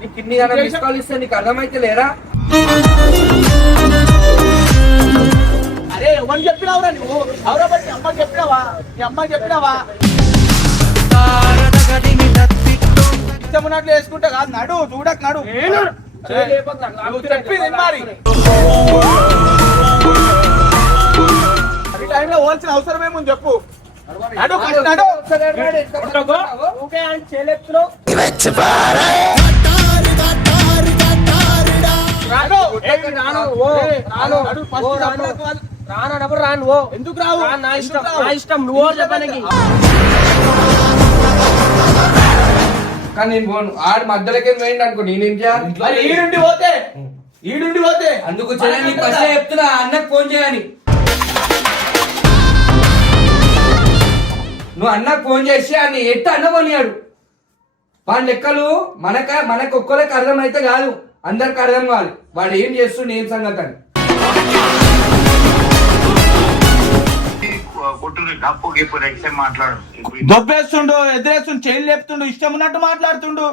నీకు ఇన్ని miss call ఇస్తే నీకు అర్థమైతే లేరా? అరే ఎవరు చెప్పినావురా నువ్వు? ఎవరో బట్టి అమ్మ చెప్పినావా? నీ అమ్మ చెప్పినావా? ఇష్టం ఉన్నట్లు వేసుకుంటా కాదు, నడు చూడక్ నడు. చెప్పింది మరి ఈ టైంలో పోవాల్సిన అవసరం ఏముంది చెప్పు. నడు నడు ఎందుకు రావు? నా ఇష్టం నువ్వు చెప్పడానికి. కానీ నేను పోను. ఆడు మధ్యలోకి పోయింది అనుకో, నేనేం చేయాలి? ఈడుండి పోతే అందుకు చెప్తున్నా, అన్నకు ఫోన్ చేయని. నువ్వు అన్నకు ఫోన్ చేసి అన్ని ఎట్టు అన్న కొనియాడు. వాడి లెక్కలు మనకు ఒక్కరికి అర్థం అయితే కాదు, అందరికి అర్థం కావాలి. వాడు ఏం చేస్తుండే ఏం సంగతి అని. దొబ్బేస్తుండు, ఎదురేస్తుండు, చైన్ లేపుతుండు, ఇష్టం ఉన్నట్టు మాట్లాడుతుండు.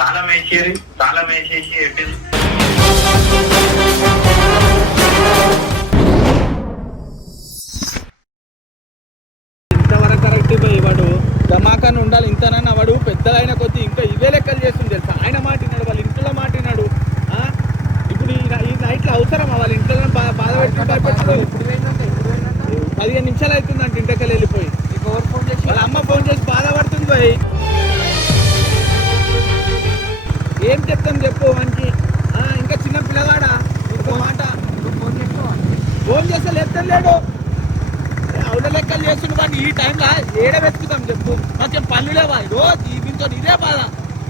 తాళం వేసేసి ఇంతవరకు కరెక్ట్ వాడు ధమాకాన్ని ఉండాలి. ఇంతనన్నా వాడు పెద్దలైన కొద్ది ఇంకా ఇవే లెక్కలు చేస్తుంది తెలుసా. ఆయన మాటినాడు, వాళ్ళ ఇంట్లో మాటినాడు. ఇప్పుడు ఈ నైట్లో అవసరమా వాళ్ళ ఇంట్లో బాధ పెట్టుకుంటూ 15 నిమిషాలు అవుతుందంట ఇంటికెళ్ళి వెళ్ళిపోయి. వాళ్ళ అమ్మ ఫోన్ చేసి బాధపడుతుంది పోయి. ఏం చెప్తాం చెప్పు వానికి? ఇంకా చిన్న పిల్లగాడా ఇంకో మాట ఫోన్ చేస్తే లేపుతాం లేడు. అవుల లెక్కలు చేస్తుండే వాడిని ఈ టైంలో ఏడ వెతుకుతాం చెప్పు? మాకేం పనులు లేవా? రోజు దీంతో ఇదే బాధ,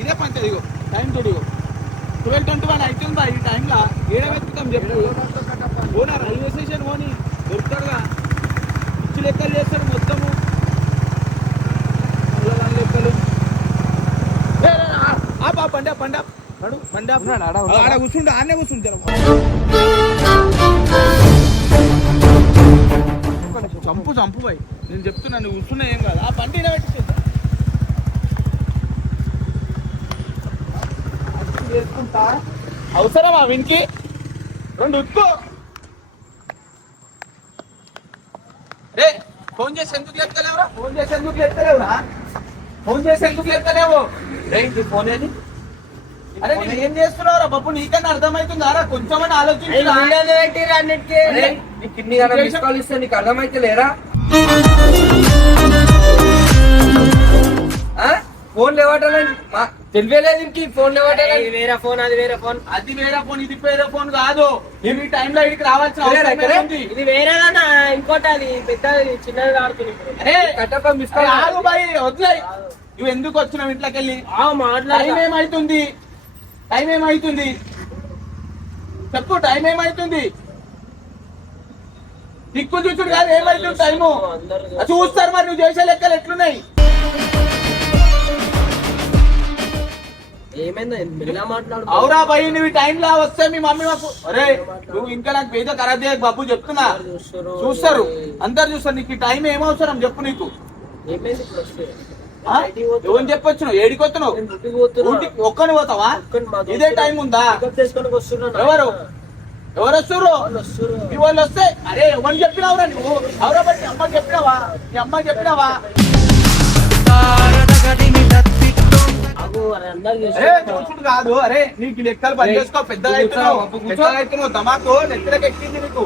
ఇదే పంచదు. ఇగో టైం చూడు, 12:21 అవుతుందా? ఈ టైంలో ఏడ వెతుకుతాం చెప్పు? పోనా రైల్వే స్టేషన్ పోని దొరుకుతాడుగా. పిచ్చి లెక్కలు చేస్తాడు మొత్తము, లెక్కలు. బండి ఆడ కూర్చుండు, ఆడనే కూర్చుంటారు. చంపు పోయి నేను చెప్తున్నా, నువ్వు కూర్చున్నా ఏం కాదు. ఆ బండి వేసుకుంటా అవసరమా వీనికి? 2 ఉత్కో. రే ఫోన్ చేసి ఎందుకు చెప్తలేవురా? ఫోన్ చేసి ఎందుకు చెప్తలేవు? ఫోన్ ఏది? అరే నేను ఏం చేస్తున్నావురా బాబు? నీకన్నా అర్థమవుతుందారా? కొంచెమని ఆలోచించు. నీకు ఇన్ని మిస్ కాల్ ఇస్తే నీకు అర్థమైతే లేరా? ఫోన్ లేవటలేదు, తెలియలేదు ఇంక. ఫోన్ లేవటలేదు. వేరే ఫోన్, అది వేరే ఫోన్, అది వేరే ఫోన్, ఇది వేరే ఫోన్ కాదు. ఈ టైంలో ఇక్కడికి రావాల్సిన అవసరం ఉంది. ఇది వేరేదన్నా, ఇంకోటి అది పెద్దది చిన్నది ఆడుతుంది. అరే కట్టప్ప మిస్ కాల్ ఆగు బాయ్, వదిలేయ్. నువ్వు ఎందుకు వచ్చినావు ఇంట్లోకి వెళ్ళి? టైం ఏమైతుంది చెప్పు? టైం ఏమైతుంది? దిక్కు చూచుడు కాదు, ఏమైతుంది టైము చూస్తారు. మరి నువ్వు చేసే లెక్కలు ఎట్లున్నాయి? అవురా భయ్, నువ్వు ఈ టైంలో వస్తే మీ మమ్మీ మాకు అరే నువ్వు ఇంకా నాకు పేద ఖరాబ్ చేయకు బాబు చెప్తున్నా. చూస్తారు, అందరు చూస్తారు. నీకు ఈ టైం ఏమవసరం చెప్పు? నీకు ఎవరు చెప్పొచ్చు? ఏడికి వస్తున్నావు? ఒక్కని పోతావా? ఇదే టైం ఉందా? ఎవరు వస్తుర్రు? మీ వాళ్ళు వస్తే అరే ఎవరు చెప్పినావురా నువ్వు? ఎవరో బట్టి అమ్మ చెప్పినావా? నీ అమ్మ చెప్పినావా? చూసుడు కాదు. అరే నీకు లెక్కలు పని చేసుకో. పెద్దగా అవుతున్నావు, ధమాకు నెత్తలకు ఎక్కింది నీకు.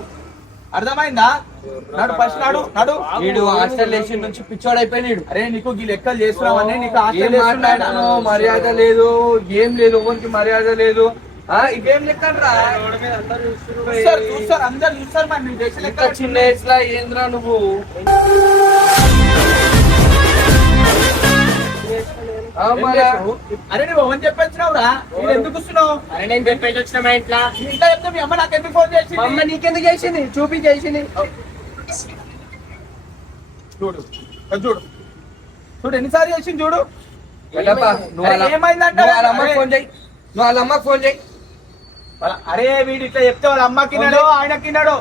అర్థమైందా? నాడు ఫస్ట్ నాడు హాస్టల్ నుంచి పిచ్చోడు అయిపోయినాడు. అరే నీకు ఈ లెక్కలు చేస్తున్నావని నీకు మర్యాద లేదు, ఏం లేదు, ఎవరికి మర్యాద లేదు. ఇవేం లెక్కలు రా? చూస్తారు, అందరు చూస్తారు. మరి నీ దేశ లెక్క చిన్న వయసులో ఏంద్రా నువ్వు? అరే నువ్వు ఎవరు చెప్పొచ్చినావురా? మీరు ఎందుకు వస్తున్నావు? అరే నేను చెప్పేసి వచ్చిన మా ఇంట్లో. ఇంట్లో చెప్తే మీ అమ్మ నాకు ఎందుకు ఫోన్ చేసింది? అమ్మ నీకెందుకు చేసింది? చూపి చేసింది. చూడు ఎన్నిసార్లు చేసింది చూడు. ఏమైందంటే వాళ్ళ అమ్మకి ఫోన్ చేయి. అరే వీడు ఇట్లా చెప్తే వాళ్ళ అమ్మకి ఆయనకిన్నాడు.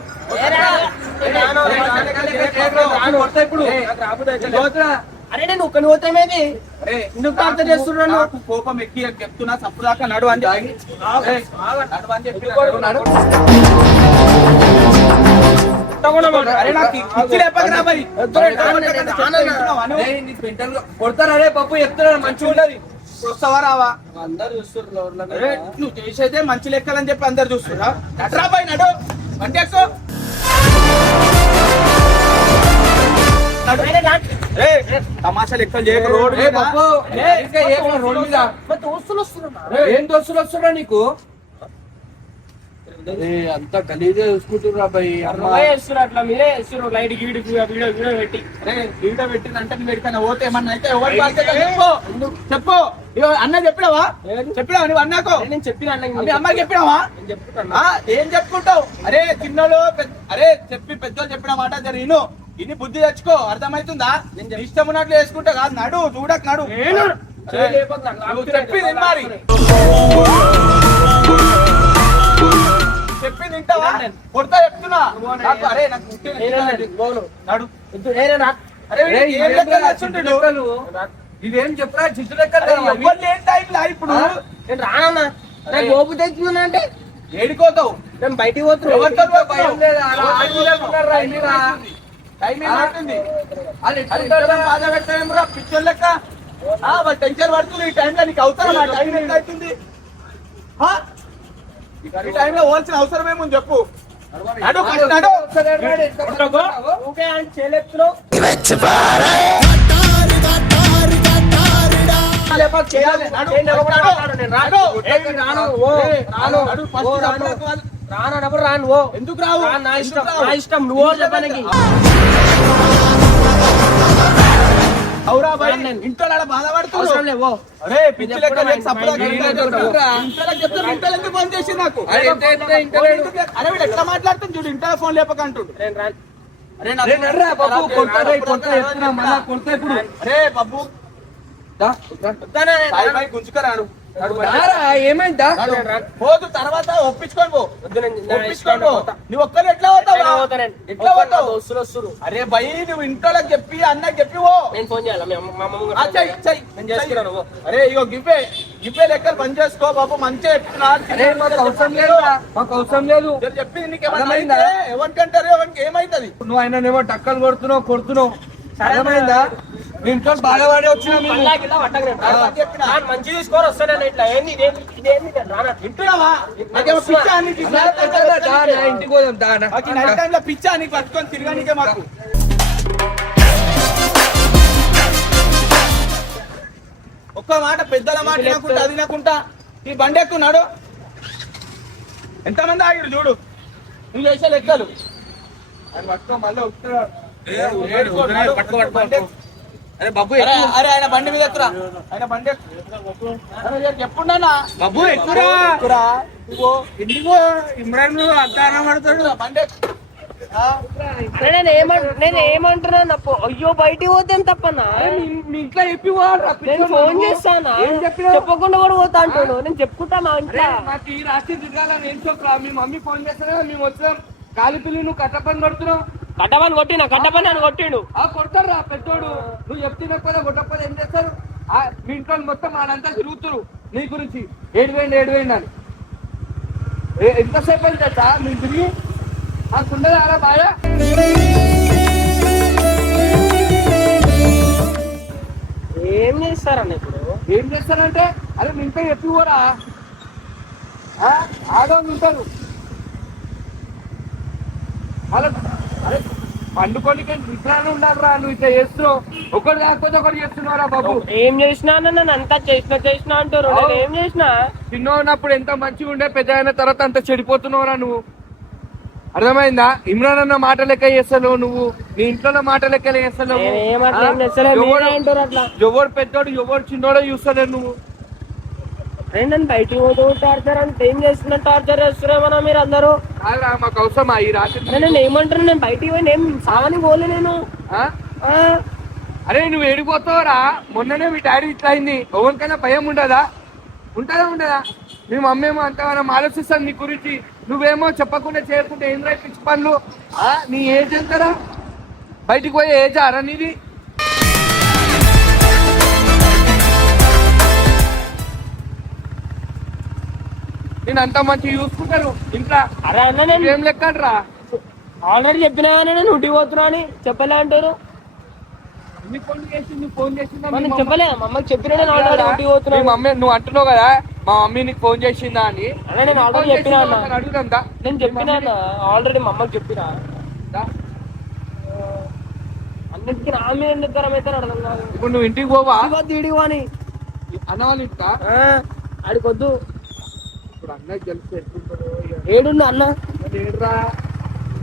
అరే నేను ఒక్కని పోతామేది అరే ఎందుకు టార్చర్ చేస్తున్నావు నువ్వు? నాకు కోపం ఎక్కి చెప్తున్నా తప్పుదాకా నడు అని చెప్పి నడు అని చెప్పి నడు. అరే నాకు ఇచ్చి లేపకరా మరి. కొడతారే పప్పు చెప్తున్నారు మంచిగా ఉండదు. వస్తావా రావా? అందరు చూస్తున్నారు అరే నువ్వు చేసేదే మంచి లెక్కలని చెప్పి అందరు చూస్తున్నా. నటరా పై నడు బండి ఎక్కు. తమాషా లెక్కలు చేయక రోడ్ ఏ పప్పు ఇంకా ఏ రోడ్ మీద దోస్తులు వస్తున్నా ఏం దోస్తులు వస్తున్నా నీకు? అంతా గలీజే చూసుకుంటున్నా భయ్. వేస్తున్నారు అట్లా మీరే వేస్తున్నారు లైట్ గీడి వీడియో వీడియో పెట్టి అరే వీడియో పెట్టిందంటే నువ్వు ఎక్కడికైనా పోతే ఏమన్నా అయితే ఎవరి బాధ్యత చెప్పు చెప్పు. ఇగో అన్న చెప్పినావా నువ్వు అన్నాకో? నేను చెప్పిన మీ అమ్మకి చెప్పినావా? నేను చెప్తున్నా ఏం చెప్పుకుంటావు? అరే చిన్నోళ్ళు అరే చెప్పి పెద్దోళ్ళు చెప్పిన మాట జరిగిను ఇన్ని బుద్ధి తెచ్చుకో. అర్థమవుతుందా? నేను ఇష్టం ఉన్నట్లు వేసుకుంటా కాదు. నడు చూడక నడు. నువ్వు చెప్పింది మరి చెప్పింది వింటావా? కొడతా చెప్తున్నా. నాకు అరే నాకు నడు. అరే వీడికి ఏం లెక్కలు వచ్చుంటాడు? ఇదేం చెప్పరా జిడ్డు లెక్కలు ఎవరు లేని టైంలో ఇప్పుడు నేను రానన్నా నాకు గోపు తెచ్చింది అంటే ఏడుకోతావు. నేను బయటికి పోతున్నా ఎవరితో భయం లేదా? అలా ఆడపిల్లలు ఉన్నారా ఇంటిరా? టైం ఏమవుతుంది? బాధ పెట్టేమరా పిచ్చర్ లెక్క. వాళ్ళు టెన్షన్ పడుతుంది. ఈ టైంలో నీకు అవసరం ఆ టైం ఎంత అవుతుంది? ఈ టైంలో పోవాల్సిన అవసరం ఏముంది చెప్పు. నడు నడు. ఓకే అని చేయలేపుతున్నావు చేయాలి. రానప్పుడు రాను ఓ ఎందుకు రావు? నా ఇష్టం నా ఇష్టం నువ్వు చెప్పడానికి అవురా భయ్ ఇంట్లో బాధపడుతున్నావు. అవసరం లేవో అరే పిచ్చి లెక్క లేక సప్పుడా ఇంట్లో చెప్తే ఇంట్లో ఎందుకు ఫోన్ చేసి నాకు? అరే వీడు ఎట్లా మాట్లాడుతుంది చూడు. ఇంట్లో ఫోన్ లేపక అంటుండు. నేను రాను అరే అరే బాబు గుంజుకరాడు. ఏమైందా? పోదు తర్వాత ఒప్పించుకొని పో. ఒప్పించుకొని పో. నువ్వు ఒక్కరు ఎట్లా పోతావు? ఎట్లా పోతావు? దోస్తులు వస్తురు అరే భయ్ నువ్వు ఇంట్లో చెప్పి అన్నకి చెప్పి ఓ. నేను ఫోన్ చేయాలి మా అమ్మ ఆ, చెయ్, చెయ్. నేను చేసుకున్నాను ఓ. అరే ఇగో గివ్వే లెక్కలు పని చేసుకో బాబు. మంచిగా అరే మాకు అవసరం లేదు, మాకు అవసరం లేదు. చెప్పింది నీకేమైందా? ఎవరికంటారు ఎవరికి ఏమైతుంది? నువ్వు ఆయన టక్కలు కొడుతున్నావు అర్థమైందా? మీ ఇంట్లో బాధపడి వచ్చినా మేము మంచి తీసుకోరు వస్తాను ఇట్లా ఏంది ఇదేంది రానా వింటున్నావా? నాకేమో పిచ్చా నీకు? ఇంటికి పోదాం దానా. మాకు నైట్ టైంలో పిచ్చా నీకు పట్టుకొని తిరగనికే మాకు. ఒక్క మాట పెద్దల మాట వినకుండా అది వినకుండా ఈ బండి ఎక్కున్నాడు. ఎంతమంది ఆగిరు చూడు. నువ్వు చేసే లెక్కలు ఆయన పట్టుకో మళ్ళీ వస్తున్నాడు. అరే బాబు అరే ఆయన బండి మీద ఎక్కురా. ఆయన బండి చెప్పుండనా బాబు ఎక్కురా. ఎందుకో ఇమ్రాన్ అద్దాన పడతాడు బండి. నేను ఏమంటున్నా అయ్యో బయటికి పోతే తప్పన్నా మీ ఇంట్లో చెప్పి పోరా. నేను ఫోన్ చేస్తానా చెప్పకుండా కూడా పోతా అంటాడు. నేను చెప్పుకుంటానా ఇంట్లో మాకు ఈ రాత్రి తిరగాలని ఏం చెప్పరా? మీ మమ్మీ ఫోన్ చేస్తారా? మేము వచ్చాం కాలి పిల్లి నువ్వు కట్టపని కొడుతున్నావు. కట్టపని కొట్టినా కట్టపని అని కొట్టిండు. కొడతారు పెద్దోడు. నువ్వు చెప్తున్నప్పుడు కొట్టకపోతే ఏం చేస్తారు? మీ ఇంట్లో మొత్తం ఆడంతా తిరుగుతురు నీ గురించి. ఏడువేయండి అని ఎంతసేపు అని తెలుసా మేము తిరిగి కుండదా అలా బాగా. ఏం చేస్తారన్న ఇప్పుడు? ఏం చేస్తారంటే అరే మీ ఇంట్లో చెప్పి కూడా ఆడవాళ్ళు ఉంటారు. అలా అరే పండుకోనికి విగ్రహాలు ఉండాలరా. నువ్వు ఇట్లా చేస్తున్నావు. ఒకటి కాకపోతే ఒకటి చేస్తున్నావురా బాబు. ఏం చేసినా నన్ను అంతా చేసినా అంటారు. ఏం చేసినా? చిన్న ఉన్నప్పుడు ఎంత మంచిగా ఉండే, పెద్ద అయిన తర్వాత అంత చెడిపోతున్నావురా నువ్వు. అర్థమైందా? ఇమ్రాన్ అన్న మాట లెక్క చేస్తావు నువ్వు. నీ ఇంట్లో మాట లెక్క చేస్తావు. ఎవరు పెద్దోడు ఎవరు చిన్నోడో చూస్తలేవు నువ్వు. నన్ను బయటికి పోతూ టార్చర్ అంటే ఏం చేస్తున్నా? టార్చర్ చేస్తున్నామన్నా మీరు అందరూ. మాకు అవసరమా ఈ రాత్రి? నేను ఏమంటున్నా? నేను బయటికి పోయి నేను సావని పోలే నేను. అరే నువ్వు ఏడిపోతావురా. మొన్ననే మీ డాడీ ఇట్లా అయింది. ఎవరికైనా భయం ఉండదా? ఉండదా? మీ మమ్మీ ఏమో అంతగానో ఆలోచిస్తాను నీ గురించి. నువ్వేమో చెప్పకుండా చేయకుండా ఏం రైట్ పిచ్చి పనులు. నీ ఏజ్ ఎంతరా? బయటికి పోయే ఏజ్ అరా నీది? నేను అంత మంచి చూసుకుంటారు ఇంట్లో. అరే అన్న నేను ఏం లెక్కరా ఆల్రెడీ చెప్పినా కానీ నేను ఊటికి పోతున్నా అని చెప్పలే అంటారు. నీకు ఫోన్ చేసిందా మరి నేను చెప్పలే మా అమ్మకి చెప్పినా నేను ఆల్రెడీ ఊటికి పోతున్నా. మీ మమ్మీ నువ్వు అంటున్నావు కదా మా మమ్మీ నీకు ఫోన్ చేసిందా అని. అన్న నేను ఆల్రెడీ చెప్పినా అన్న, అడుగుదా నేను చెప్పినా అన్న ఆల్రెడీ మా అమ్మకి చెప్పినా. అన్నిటికీ నా మీద ఎందుకు గరం అయితే అర్థం కాదు. ఇప్పుడు నువ్వు ఇంటికి పోవా తీడికి అని అన్న వాళ్ళు ఇంటా ఆడికొద్దు. ఇప్పుడు అన్నకి తెలిసి ఎట్లుంటాడు ఏడున్నా అన్న ఏడురా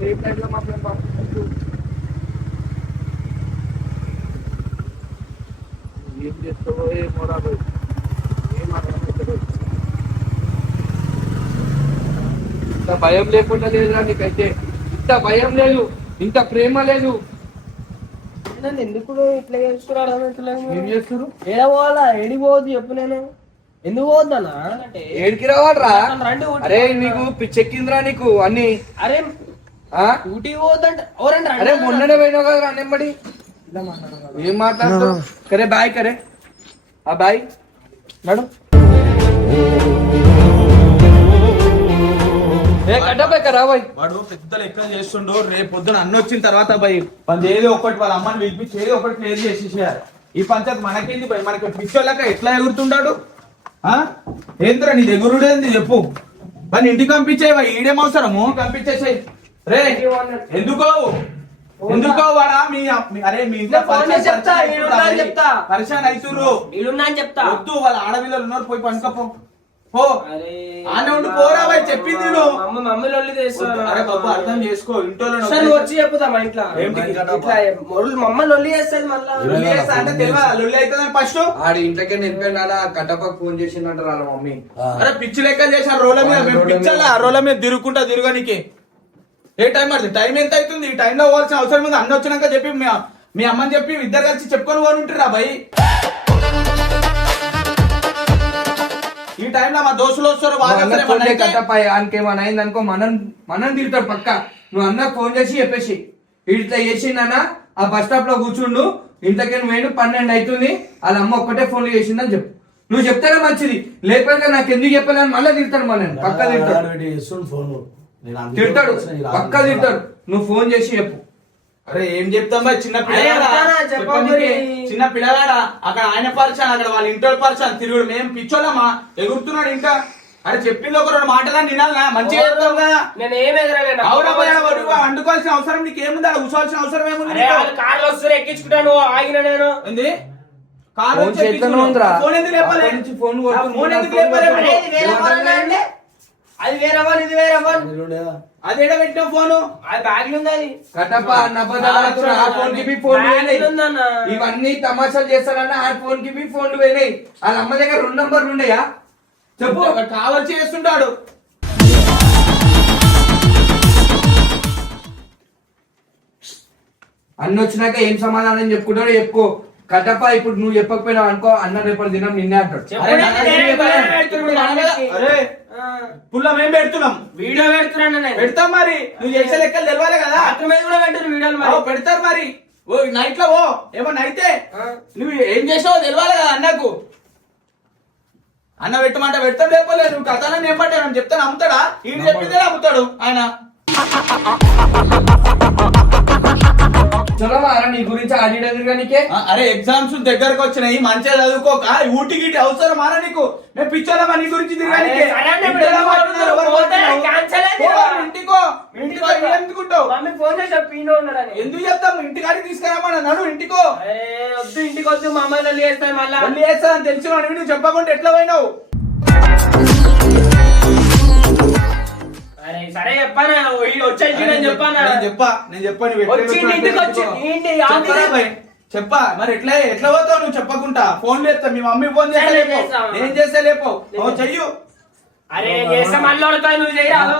ఏ టైంలో మా ఫ్రెండ్ పంపించు. ఏం చేస్తావో ఏమో రాబోయ్ ఏం అర్థమవుతుందో. ఇంత భయం లేకుండా లేదురా నీకైతే, ఇంత భయం లేదు, ఇంత ప్రేమ లేదు. నన్ను ఎందుకు ఇట్లా చేస్తున్నారు అర్థమవుతలేదు. ఏం చేస్తారు ఏడ పోవాలా ఏడికి పోవద్దు చెప్పు. నేను ఎందుకు పోవద్దన్నా ఏడికి రావాలరా? రండి అరే నీకు పిచ్చెక్కిందిరా నీకు అన్ని. అరే ఆ? ఊటీ పోవద్దంటే ఎవరండి అరే మొన్ననే పోయినావు కదా నెమ్మడి. ఏం మాట్లాడుతావు? కరే బాయ్ కరే ఆ బాయ్ నడు. ఏ కట్టబాయ్ కరా బాయ్. వాడు పెద్ద లెక్క చేస్తుండు. రేపు పొద్దున అన్న వచ్చిన తర్వాత భయ్ పంది ఏదో ఒకటి వాళ్ళ అమ్మని పిలిపించి ఏదో ఒకటి క్లియర్ చేసేసేయాలి. ఈ పంచాయత్ మనకేంది భయ్? మనకి పిచ్చోళ్ళక ఎట్లా ఎగురుతుంటాడు? ఏంద్రా నీ ఎగురుడేంది చెప్పు. మరి ఇంటికి పంపించేవా? ఈడేం అవసరము? పంపించేసేయి. రే ఎందుకో వాడా అరే మీ ఇంట్లో పరిశాన్ అవుతుర్రు. చెప్తా వద్దు వాళ్ళ ఆడపిల్లలు ఉన్నారు, పోయి పండుకపో. పో ఆనే ఉండి పోరా భయ్, చెప్పింది అరే బాబు అర్థం చేసుకో. ఇంట్లో వచ్చి చెప్పుదా మా ఇంట్లో మమ్మల్ని లొల్లి చేస్తుంది. మళ్ళీ అంటే తెలియదా లొల్లి అవుతుందని ఫస్ట్ ఆడి ఇంట్లోకే నింపాడు. కట్టపక్క ఫోన్ చేసిందంటారు వాళ్ళ మమ్మీ. అరే పిచ్చి లెక్కలు చేశారు రోల మీద. మేము పిచ్చాలా రోల మీద తిరుగుగానికి? ఏ టైం పడుతుంది? టైం ఎంత అవుతుంది? ఈ టైంలో పోవాల్సిన అవసరం ఉంది. అన్న వచ్చినాక చెప్పి మీ అమ్మని చెప్పి ఇద్దరు కలిసి చెప్పుకొని పోని ఉంటారా భయ్? ఈ టైంలో మా దోస్తులు వస్తారు. ఆయనకేమన్నా అయింది అనుకో మనం తిడతాడు పక్క. నువ్వు అన్నకు ఫోన్ చేసి చెప్పేసి ఇట్లా చేసిందన్నా ఆ బస్ స్టాప్ లో కూర్చుండు, ఇంతకే నువ్వు 12 అవుతుంది, వాళ్ళ అమ్మ ఒక్కటే ఫోన్ చేసిందని చెప్పు. నువ్వు చెప్తానే మంచిది, లేకపోతే నాకు ఎందుకు చెప్పాలని మళ్ళీ తిడతాడు. మన పక్క తిడతాడు పక్క తిడతాడు. నువ్వు ఫోన్ చేసి చెప్పు. అరే ఏం చెప్తాం భయ్? చిన్న పిల్లగాడా అక్కడ ఆయన పరిచాను, అక్కడ వాళ్ళ ఇంట్లో పరిచాను తిరుగుడు. మేము పిచ్చోళ్ళమా? ఎగురుతున్నాడు ఇంకా. అరే చెప్పింది ఒక 2 మాటలని వినాలనా? మంచిగా చెప్తాం కదా. నేను ఏం ఎగరలేను. అవునా భయ్? వండుకోవాల్సిన అవసరం నీకేముంది? అక్కడ కూర్చోవాల్సిన అవసరం ఏముంది? కార్లు వస్తారు ఎక్కించుకుంటాను ఆగిన నేను. ఏంది కారు ఫోన్ ఎందుకు లేపలే? ఫోన్ ఎందుకు లేపలే? అది వేరే వాళ్ళు ఇది వేరే వాళ్ళు. అది ఎడ పెట్టిన ఫోను? అది బ్యాగ్ ఉంది. అది ఇవన్నీ తమాషాలు చేస్తారన్న. ఆ ఫోన్ కి ఫోన్లు పోయినాయి. వాళ్ళ అమ్మ దగ్గర 2 నంబర్లు ఉన్నాయా చెప్పు. కావాల్సి చేస్తుంటాడు. అన్న వచ్చినాక ఏం సమాధానం చెప్పుకుంటాడో చెప్పుకో. కట్టప్ప ఇప్పుడు నువ్వు చెప్పకపోయినావు అనుకో, అన్న రేపటి దినం నిన్నే అంటాడు. పుల్ల మేము పెడుతున్నాం, వీడియో పెడుతున్నాను. పెడతాం మరి. నువ్వు చేసే లెక్కలు తెలవాలి కదా. కూడా పెట్టారు వీడియోలు పెడతారు మరి. ఓ నైట్ లో ఓ ఏమన్నా అయితే నువ్వు ఏం చేసావో తెలవాలి కదా అన్నకు. అన్న పెట్టమంట పెడతాడు, లేకపోలేదు. నువ్వు కథలని ఏం పట్టాను చెప్తాను. అమ్ముతాడా? ఈడు చెప్పిందే అమ్ముతాడు ఆయన. నీ గురించి ఆడికే. అరే ఎగ్జామ్స్ దగ్గరకు వచ్చినాయి, మంచిగా చదువుకోక ఊటికి అవసరం అరా నీకు? మేము పిచ్చోళ్ళమా నీ గురించి తిరగానికే? ఎందుకు చెప్తాం? ఇంటికాడికి తీసుకురామన్నా నన్ను ఇంటికో. ఇంటికి వద్దు మా అమ్మాయి లొల్లి చేస్తాను. మళ్ళీ లొల్లి చేస్తానని తెలిసి వాడివి నువ్వు చెప్పకుండా ఎట్లా పోయినావు? సరే చెప్పాను వచ్చేసి చెప్పాను. నేను చెప్పా మరి ఎట్లా పోతావు నువ్వు చెప్పకుండా? ఫోన్ చేస్తా, మీ మమ్మీ ఫోన్ చేస్తా లేపో, నేను చేస్తే లేపో. చెయ్యు. అరే చేస్తే మళ్ళీ నువ్వు చేయరాదు.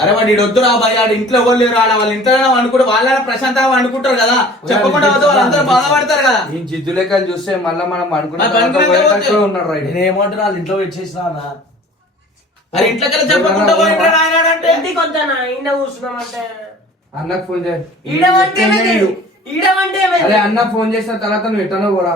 అరే వాడు వద్దురా బాయ్, ఆడు ఇంట్లో ఎవరు లేరు. ఆడ వాళ్ళ ఇంట్లో అనుకుంటే వాళ్ళ ప్రశాంతంగా అనుకుంటారు కదా. చెప్పకుండా వాళ్ళందరూ బాధపడతారు కదా. ఈ జిద్దు లెక్కలు చూస్తే మళ్ళీ మనం అనుకున్నాడు. నేనేమంటున్నా వాళ్ళ ఇంట్లో వచ్చేసినా అరే ఇంట్లోకి చెప్పకుండా పోయింటే ఇంటికి వద్దానా? ఈయన కూర్చున్నామంటే అన్నకు ఫోన్ చేయి. ఈడమంటే అరే అన్న ఫోన్ చేసిన తర్వాత నువ్వు ఎట్టనో కూడా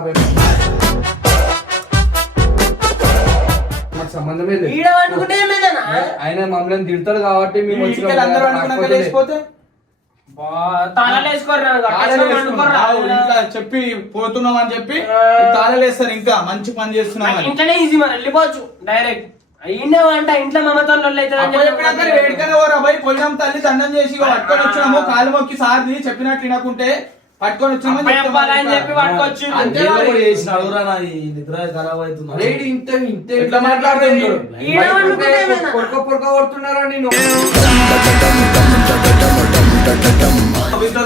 సంబంధమే లేదు. ఈడ వండుకుంటే ఏమైందన్నా? ఆయన మమ్మల్ని తిడతాడు కాబట్టి మేము ఈ ఇంటికి అందరూ అనుకున్నాక లేచిపోతే తాళాలు వేసుకోర్రా, తాళాలు కట్టేసుకొని వేసుకున్నారు. వండుకోర్రా. ఇంకా చెప్పి పోతున్నాం అని చెప్పి తాళాలు వేస్తారు. ఇంకా మంచి పని చేస్తున్నాం అని ఇంట్లోనే ఈజీ మరి వెళ్ళిపోవచ్చు డైరెక్ట్. అయినా అంట ఇంట్లో మమతో వేడికనే ఓ రాబాయి పోయినాం తల్లి దండం చేసి పట్టుకొని వచ్చినాము కాలు మొక్కి సార్ది చెప్పినట్టు వినకుంటే పట్టుకొని అని చెప్పి పట్టుకొచ్చి నిద్ర ఖరాబ్ అవుతుంది. అరేడి ఇంత ఎట్లా మాట్లాడుతున్నాడు? పొరక కొడుతున్నారా నేను?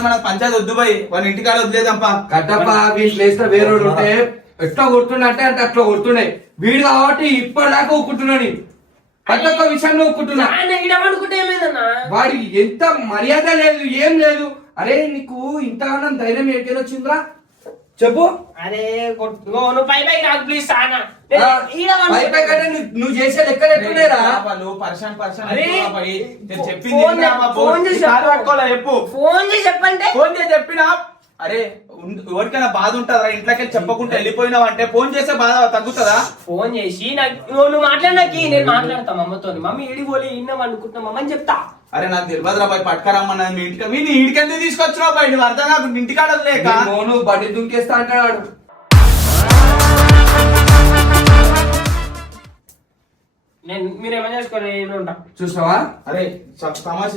మన పంచాయతీ వద్దు పోయి వాళ్ళ ఇంటికాడ వదిలేదంపా. కట్టప్ప వీళ్ళు ప్లేస్ లో వేరే ఉంటే ఎట్లా కొడుతుండే అంటే అట్లా కొడుతున్నాయి. వీడు కాబట్టి ఇప్పటిదాకా ఒక్కుంటున్నాడు. ప్రతి ఒక్క విషయంలో ఒక్కుంటున్నా. వాడి ఎంత మర్యాద లేదు, ఏం లేదు. అరే నీకు ఇంతగానం ధైర్యం ఎక్కడికి వచ్చిందిరా చెప్పు. అరే నువ్వు పై పై నాకు ప్లీజ్ సానా నువ్వు చేసే లెక్కలు ఎట్టునేరా? వాళ్ళు ఫోన్ చేసి చెప్పంటే ఫోన్ చేసి చెప్పినా అరే ఎవరికైనా బాధ ఉంటుందా ఇంట్లోకి చెప్పకుండా వెళ్ళిపోయినావు అంటే ఫోన్ చేస్తే బాధ తగ్గుతుందా? ఫోన్ చేసి నువ్వు మాట్లాడినాకి నేను మాట్లాడతా మమ్మతో. మమ్మీ ఇడిపోలే ఇన్నాం అనుకుంటున్నాం అని చెప్తా. అరే నాకు తెలియదు రా బాయ్ పట్టుకరమ్మన్నా మీ ఇంటికి మీ ఇంటికెందుకు తీసుకొచ్చినావు బాయ్? నువ్వు అర్థం నాకు ఇంటికాడ లేక నువ్వు బండి దుంకేస్తా అంటాడు. మీరేమో చేసుకోవాలి ఉంటా చూసావా? అరే తమాష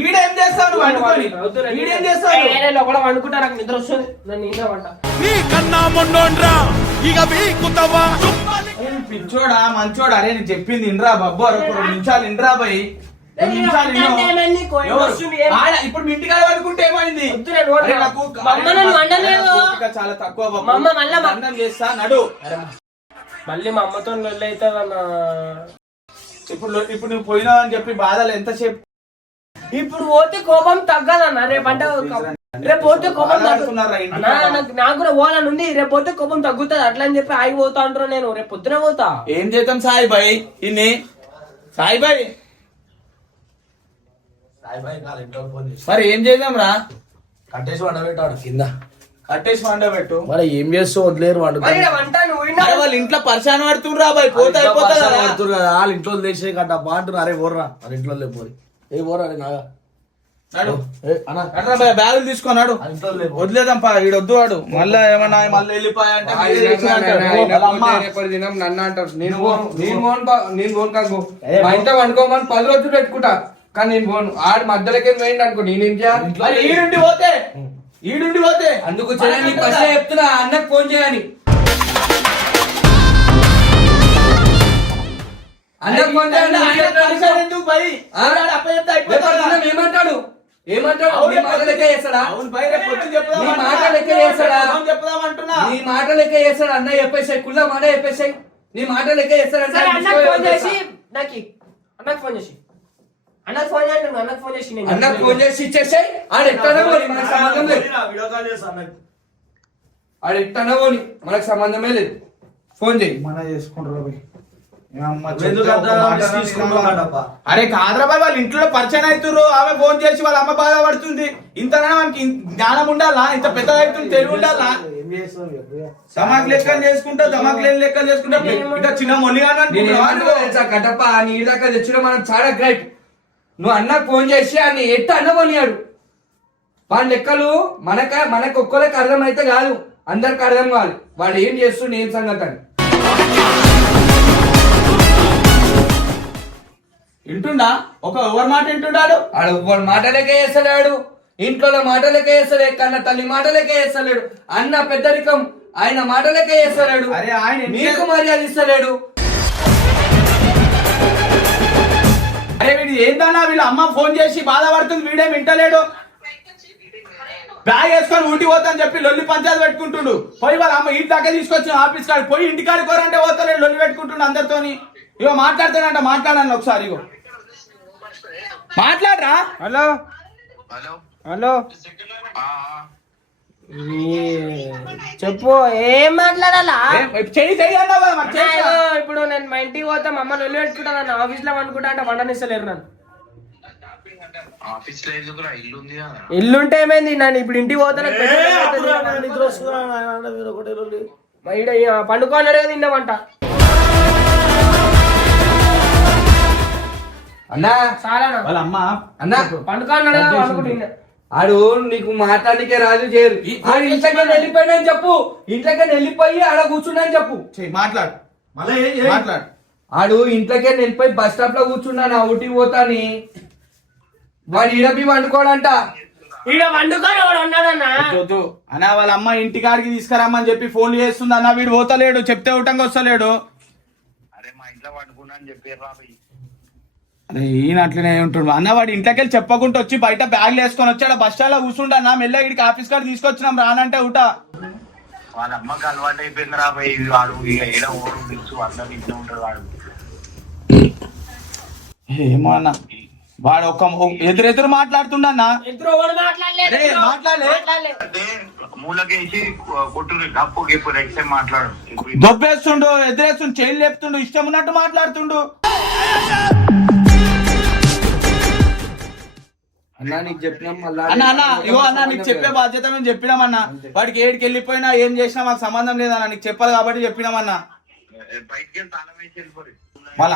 ఈడేం చేస్తావు ఈడేం చేస్తావు కూడా వండుకుంటా నాకు నిద్ర వస్తుంది. నన్ను ఇంట్లో వంట పిచ్చోడా మంచోడా? అరే నేను చెప్పింది ఇండ్రా బాబు. అరే 2 నిమిషాలు ఇండ్రా బాయ్. ఇప్పుడు మీ ఇంటికాడ అనుకుంటే ఏమైంది? చాలా తక్కువ చేస్తా నడు. మళ్ళీ మా అమ్మతో అవుతుందన్నా. ఇప్పుడు నువ్వు పోయినావు అని చెప్పి బాధలు ఎంతసేపు. ఇప్పుడు పోతే కోపం తగ్గదన్న. రేపు పోతే కోపం నాకు కూడా పోవాలని ఉంది. రేపు పోతే కోపం తగ్గుతుంది అట్లా అని చెప్పి ఆగి పోతా అంటారు. నేను రేపు పొద్దున పోతా. ఏం చేద్దాం సాయి బాయ్? ఇన్ని సాయి బాయ్ మరి ఏం చేద్దాం రా? కట్టేసి వండబెట్టాడు కింద. కట్టేసి వండబెట్టు. మరి ఏం చేస్తూ వదిలేరు వంట. వాళ్ళ ఇంట్లో పరిశాన్ పడుతుండ్రా బాయ్. పోతే అయిపోతుంది కదా. వాళ్ళ ఇంట్లో వదిలేసే కట్ట బాగుంటున్నారు. అరే పోర్రా వాళ్ళ ఇంట్లో లేపోరి. ఏ పోరా అరే నాగా బ్యాగులు తీసుకున్నాడు. వదిలేదాం ఈడొద్దు వాడు. మళ్ళా ఏమన్నా మళ్ళీ వెళ్ళిపోయా నన్ను అంటారు. నేను ఫోన్ కాకు మా ఇంట్లో వండుకోమని 10 రోజులు పెట్టుకుంటా. కానీ నేను పోను. ఆడు మధ్యలోకి పోయింది అనుకో నేనేం చేయాలి? ఈడుండి పోతే అందుకు చెప్తున్నా అన్నకు ఫోన్ చేయని. అన్నకు ఫోన్ ఏమంటాడు? నీ మాట లెక్క చేస్తాడా? నీ మాట లెక్క చేస్తాడు. అన్న చెప్పేసాయి కుళ్ళ మాట చెప్పేసాయి. నీ మాట లెక్క చేస్తాడు. అన్నకు ఫోన్ చేసి అన్నకు ఫోన్ చేసి ఇచ్చేసాయి. ఆడు ఎట్టానో మనకు సంబంధం లేదు. ఆడు ఎట్టానో పోని మనకు సంబంధమే లేదు. ఫోన్ చేయి. మన చేసుకుంటారు. అరే కాదరాబాయ్ వాళ్ళ ఇంట్లో పరిచయం అవుతారు. ఆమె ఫోన్ చేసి వాళ్ళ అమ్మ బాధపడుతుంది. ఇంతనా మనకి జ్ఞానం ఉండాలా? ఇంత పెద్ద అవుతుంది తెలివి ఉండాలా? దమాక్ లెక్కలు చేసుకుంటా లెక్కలు చేసుకుంటా. ఇంకా చిన్న మొల్లిగా కటప్ప నీ దాకా తెచ్చడం మనం చాలా గ్రేట్. నువ్వు అన్నకు ఫోన్ చేసి అని ఎట్ట అన్నమనియాడు. వాడి లెక్కలు మనకు ఒక్కరికి అర్థం అయితే కాదు, అందరికి అర్థం కావాలి. వాడు ఏం చేస్తుండే ఏం సంగతి అని. వింటుండా? ఎవరి మాట వింటున్నాడు? ఆడు ఎవరి మాట లెక్క చేస్తలేడు. ఇంట్లో మాట లెక్క చేస్తలే. కన్న తల్లి మాట లెక్క చేస్తలేడు. అన్న పెద్దరికం ఆయన మాట లెక్క చేస్తలేడు. అరే ఆయన నీకు మర్యాద ఇస్తలేడు. అరే వీడు ఏందన్నా వీళ్ళ అమ్మ ఫోన్ చేసి బాధపడుతుంది. వీడేం వింటలేడు. బ్యాగ్ వేసుకొని ఊటి పోతాని చెప్పి లొల్లి పంచాయతీ పెట్టుకుంటుండు. పోయి వాళ్ళ అమ్మ ఇంటి దాకా తీసుకొచ్చి ఆఫీస్ కాడికి పోయి ఇంటికాడికి కోరంటే పోతాడు. లొల్లి పెట్టుకుంటుండు అందరితోని. ఇగో మాట్లాడతానంట. మాట్లాడాను ఒకసారి. ఇగో మాట్లాడరా. హలో హలో చెప్పు. ఏం మాట్లాడాలా? ఇప్పుడు నేను మా ఇంటికి పోతా. మా అమ్మ వెళ్ళి పెట్టుకుంటాను. ఆఫీస్ లో అనుకుంటా అంటే వండనిస్తలేరు నన్ను. ఆఫీస్ లో ఎందుకురా ఇల్లు ఉంది కదా. ఇల్లుంటే ఏమైంది నన్ను ఇప్పుడు ఇంటికి పోతాను నిద్ర వస్తుందా నాయన, మీరు ఒకటే లొల్లి. పండుకోన్నాడు కదా తిన్నామంట అన్నా చాలానా వాళ్ళ అమ్మ అన్నా పండుకోన్నాడు కదా పండుకుంటున్నా ఆడు నీకు మాట్లాడికే రాదు చేయరు ఆడు ఇంట్లోకి వెళ్ళిపోయినా అని చెప్పు, ఇంట్లోకి వెళ్ళిపోయి ఆడ కూర్చున్నా అని చెప్పు. మాట్లాడు మళ్ళీ మాట్లాడు. ఆడు ఇంట్లోకే వెళ్ళిపోయి బస్ స్టాప్ లో కూర్చున్నా నా ఊటికి పోతాని వాడు ఈడపి వండుకోడంట. ఈడ వండుకొని వాడు ఉన్నాడన్నా అన్న వాళ్ళ అమ్మ ఇంటికాడికి తీసుకురామని చెప్పి ఫోన్ చేస్తుంది అన్న, వీడు పోతలేడు, చెప్తే ఊటంగా వస్తలేడు. అరే మా ఇంట్లో పడుకున్నా అని చెప్పారు రా భయ్. అరే ఈయన అట్లనే ఉంటుండు అన్న. వాడు ఇంట్లోకి వెళ్ళి చెప్పకుండా వచ్చి బయట బ్యాగ్లు వేసుకొని వచ్చాడు, బస్ స్టాండ్ లో కూర్చుంటా అన్న. మెల్ల ఇడికి ఆఫీస్ కాడ తీసుకొచ్చినాం రానంటే ఊట. వాళ్ళ అమ్మకి అలవాటు అయిపోయింది రా భయ్. వాడు ఇక ఏడ ఓడు తెలుసు అందరు ఇంట్లో ఉంటాడు వాడు. ఏమో అన్న వాడు ఒక ఎదురెదురు మాట్లాడుతుండన్న. అంటే మూలకేసి కొట్టుని డప్పు గిప్పు నెక్స్ట్ టైం మాట్లాడు. దొబ్బేస్తుండు, ఎదురేస్తుండు, చైన్ లేపుతుండు, ఇష్టం ఉన్నట్టు మాట్లాడుతుండు. అన్నా నీకు చెప్పినాం మళ్ళా అన్న అన్న ఇగో అన్న నీకు చెప్పే బాధ్యత మేము చెప్పినామన్నా. వాడికి ఏడికి వెళ్ళిపోయినా ఏం చేసినా మాకు సంబంధం లేదన్న, నీకు చెప్పాలి కాబట్టి చెప్పినామన్నా. బయటకి వెళ్ళి తాళం వేసి వెళ్ళిపోయి. వాళ్ళ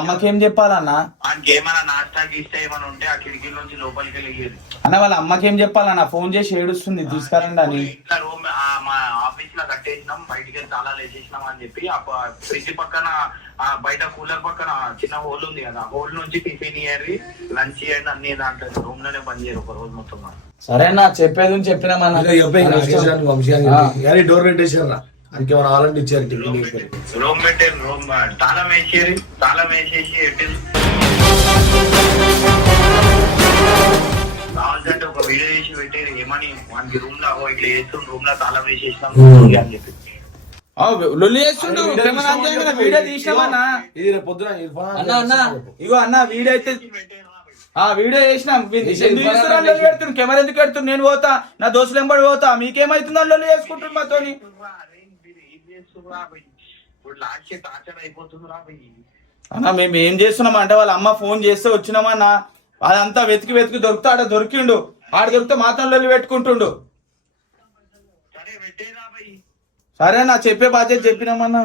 అమ్మకి ఏం చెప్పాలన్నా? ఆయనకి ఏమైనా నాస్తా గీస్తా ఏమైనా ఉంటే ఆ కిటికీ నుంచి లోపలికి వెళ్ళేది. అన్న వాళ్ళ అమ్మకి ఏం చెప్పాలన్నా? ఫోన్ చేసి ఏడుస్తుంది తీసుకురండి అని. ఇట్లా రూమ్ మా ఆఫీస్ లో కట్టేసినాం, బయటికి వెళ్ళి తాళాలు వేసేసినాం అని చెప్పి ఆ ఫ్రిడ్జ్ పక్కన బయట కూలర్ పక్కన చిన్న హోల్ ఉంది కదా, హోల్ నుంచి టిఫిన్ ఇయ్యండి, లంచ్ ఇవ్వండి, అన్ని దాంట్లో రూమ్ లోనే పని చేయరు ఒక రోజు మొత్తం. సరే అన్న చెప్పేది చెప్పినామన్నా. డోర్ పెట్టేసారా అందుకే మన ఆల్రెడీ ఇచ్చారు టిఫిన్. రూమ్ పెట్టారు, రూమ్ తాళం వేసేది, తాళం వేసేసి కావాల్సింటే ఒక వీడియో చేసి పెట్టేది ఏమని మనకి రూమ్ లో ఇట్లా చేస్తుండు, రూమ్ లో తాళం వేసేసినాం అని చెప్పి. లొల్లి చేస్తుండు, వీడియో తీసినామన్నా. ఇది రేపు పొద్దున అన్న అన్న ఇగో అన్న వీడియో అయితే వీడియో చేసినాం. కెమెరా ఎందుకు పెడుతుంది? నేను పోతా, నా దోస్తులు ఎంబడి పోతా, మీకేమైతుందో లొల్లి చేసుకుంటుంది మాతోని. అన్న మేము ఏం చేస్తున్నాం అంటే వాళ్ళ అమ్మ ఫోన్ చేస్తే వచ్చినామన్నా. అదంతా వెతికి వెతికి దొరుకుతాడ, దొరికిండు. ఆడ దొరికితే మాత్రం లొల్లి పెట్టుకుంటుండు. సరే నా చెప్పే బాధ్యత చెప్పినామన్నా.